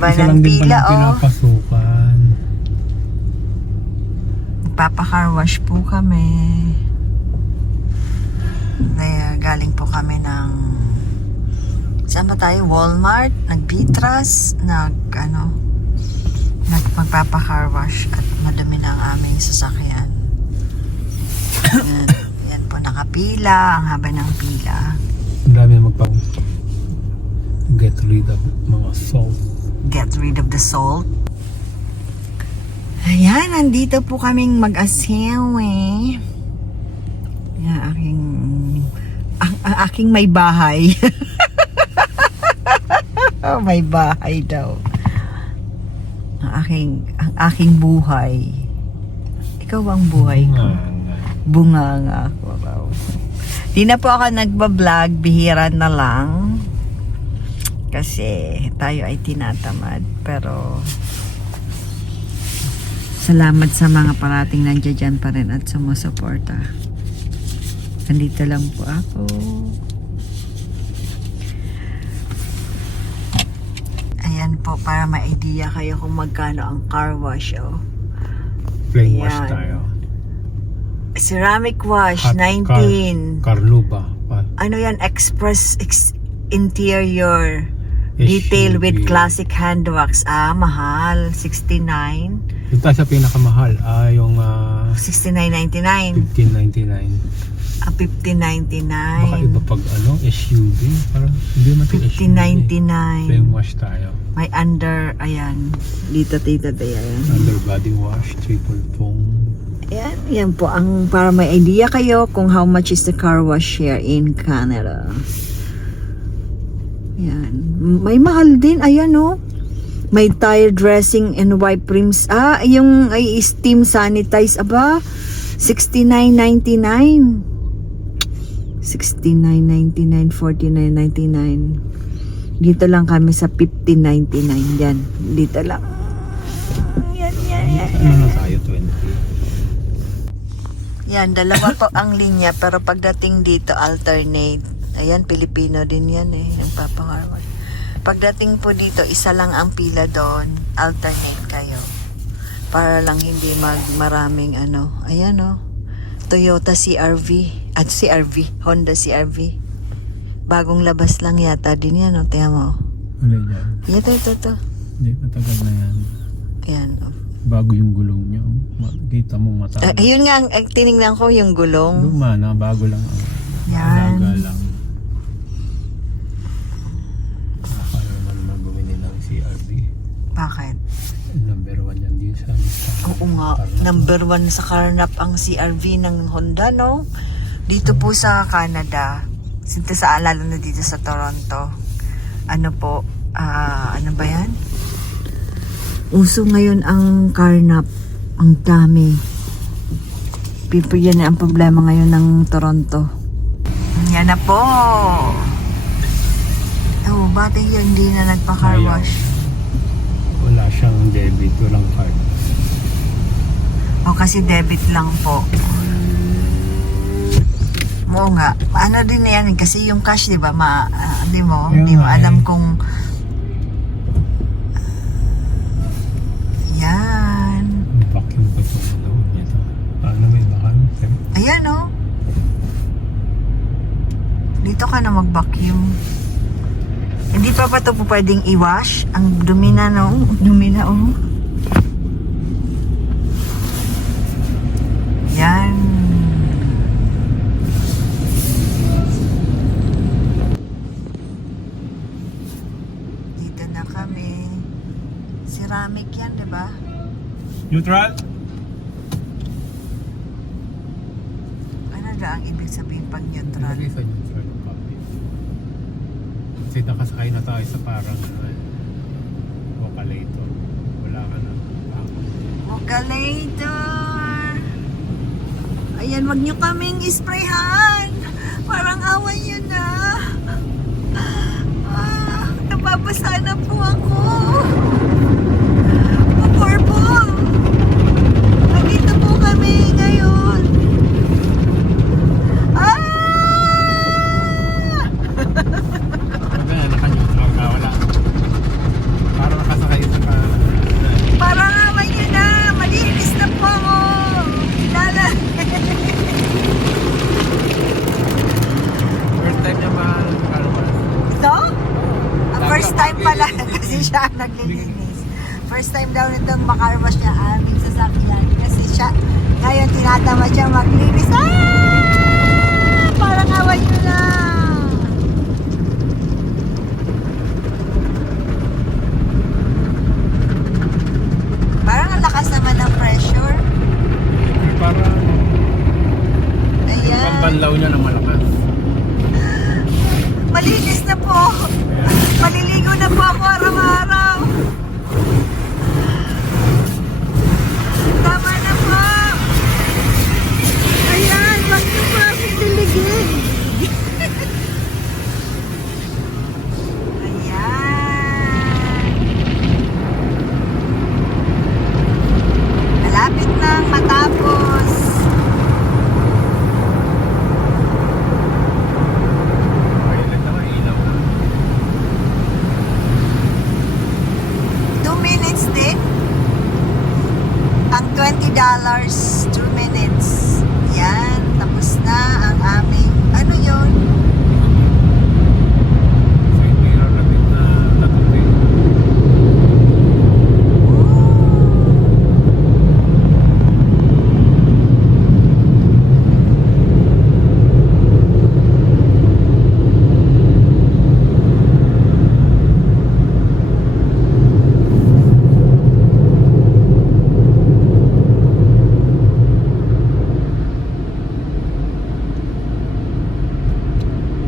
Isa ng pila, oh. pinapasukan. Papacar wash po kami. Kaya galing po kami ng saan ba tayo? Walmart, nag-Vitras, nag ano, nag magpapacar wash at madumi na ang aming sasakyan. Yan, yan po nakapila, ang haba ng pila. Ang dami na magpa get rid of mga salt. Get rid of the salt. Ayan, nandito po kaming mag-asawa. Yan, aking, ang, ang aking may bahay. oh, may bahay daw. Ang aking, ang aking buhay. Ikaw ang buhay ko. Bunga nga ako. Di na po ako nagbablog, bihira na lang. Kasi tayo ay tinatamad. Pero salamat sa mga parating nandiyan dyan pa rin at sumusuporta. Nandito lang po ako. Ayan po, para ma-idea kayo kung magkano ang car wash, oh. Flame wash Ayan. tayo. Ceramic wash, Hot 19. Carluba. Pa. Ano yan? Express ex- interior. Detail with classic hand wax. Ah, mahal. 69. Yung tayo sa pinakamahal, ah, yung ah, 69.99. 1599. Ah, 15.99. Baka iba pag ano, SUV. Parang hindi man ito SUV. 15.99. Flame wash tayo. May under, ayan. Dito, tita, ayan. Under body wash, triple foam. Ayan, yan po. Ang, para may idea kayo kung how much is the car wash here in Canada. Yan. May mahal din. Ayan, oh. May tire dressing and wipe rims. Ah, yung ay steam sanitize. Aba, 69.99. 69.99, 49.99. Dito lang kami sa 15.99. Yan. Dito lang. Yan, yan, yan. Ano tayo, 20? Yan, dalawa po ang linya pero pagdating dito alternate. Ayan, Pilipino din yan eh, nagpapangarwan. Pagdating po dito, isa lang ang pila doon, alternate kayo. Para lang hindi mag maraming ano. Ayan oh. Toyota CRV. At CRV, Honda CRV. Bagong labas lang yata din yan, oh. Tingnan mo. Ano yan? Ito, ito, ito. Hindi, matagal na yan. Ayan. oh. Bago yung gulong niya. oh. Makikita mo mata. Ah, ayun nga, ang, tinignan ko yung gulong. Luma na, bago lang. ang Yan. Alaga lang. Oo nga, number one sa Carnap ang CRV ng Honda, no? Dito po sa Canada, sinto sa lalo na dito sa Toronto. Ano po, ah, ano ba yan? Uso ngayon ang Carnap. Ang dami. People, yan ang problema ngayon ng Toronto. Yan na po. Oh, bakit yun hindi na nagpa-car wash? Wala siyang debit, walang card. O kasi debit lang po. Oo nga. Ano din na yan kasi yung cash, di ba? Ma, ah, di mo, Yun di mo alam eh. kung yan. Vacuum pa ito. Ano, ito. Ano may bakal? Ayan oh. Dito ka na mag-vacuum. Hindi pa pa ito po pwedeng i-wash? Ang dumi na no? Dumi na oh. Kami. Ceramic yan, di ba? Neutral? Ano na ang ibig sabihin pag neutral? Lagay sa neutral copy. Kasi nakasakay na tayo sa parang uh, vocalator. Wala ka na. Later. Ayan, wag nyo kaming isprayhan. Parang awan nyo na. Ah, nababasa na po ako. Purple. Nandito po kami ngayon. Ah! Ano na, naka-neutral ka. Wala. Parang nakasakay sa time niya makalabas. Ito? Ah, Dami first ang time pala maglilinis. kasi siya ang naglilinis. First time daw nitong makarwash niya aming sasakyan. Kasi siya, ngayon tinatama siya maglinis. Ah! Parang away nyo na. Parang ang lakas naman ng pressure. Para Ayan. pambanlaw niya na malakas. Malinis na po. Na po ako araw-araw. Tama na po. Ayan, wag niyo po ako diligin. Ayan. Malapit nang matapos. Violet na ilaw na. Two minutes din. Ang $20, two minutes. Yan, tapos na ang aming, ano yon Side mirror natin na tatutin.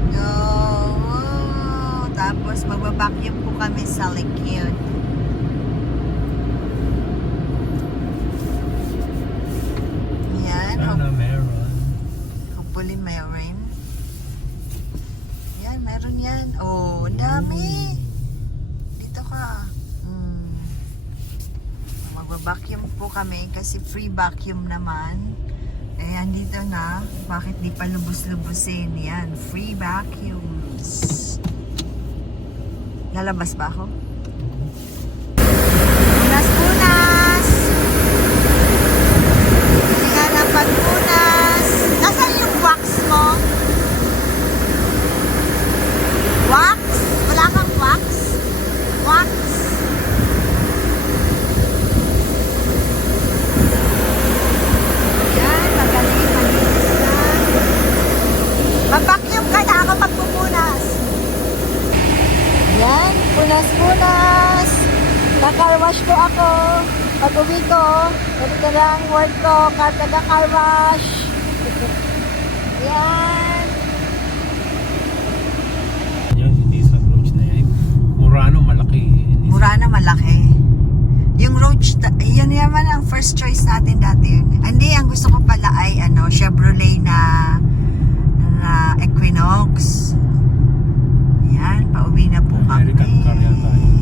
Go! Tapos magbabacuum po kami sa Lekyun. Yan, Sana meron. hopefully meron. Yan, meron yan. Oh, ang dami. Dito ka. Hmm. Magbabacuum po kami kasi free vacuum naman. Ayan, dito na. Bakit di pa lubos-lubusin? Yan, free vacuums. Lalabas ba ako? Punas-punas! Hindi nga ng pagpunas. Nasaan yung wax mo? Wax? Wala kang wax? Wax? Yan, magaling, malinis na. Mag-vacuum ka na ako pagpupunas. Yan, punas-punas. Nakarwash ko ako. Pag uwi ko, ganito na ang work ko. Kartaga carwash. Yan. Yan, hindi sa approach na yan. Murano, malaki. Hindi sa- Mura na malaki. Yung Roach, yan naman ang first choice natin dati. Hindi, ang gusto ko pala ay ano, Chevrolet na na Equinox. Yan, pauwi na po kami. American car yan tayo.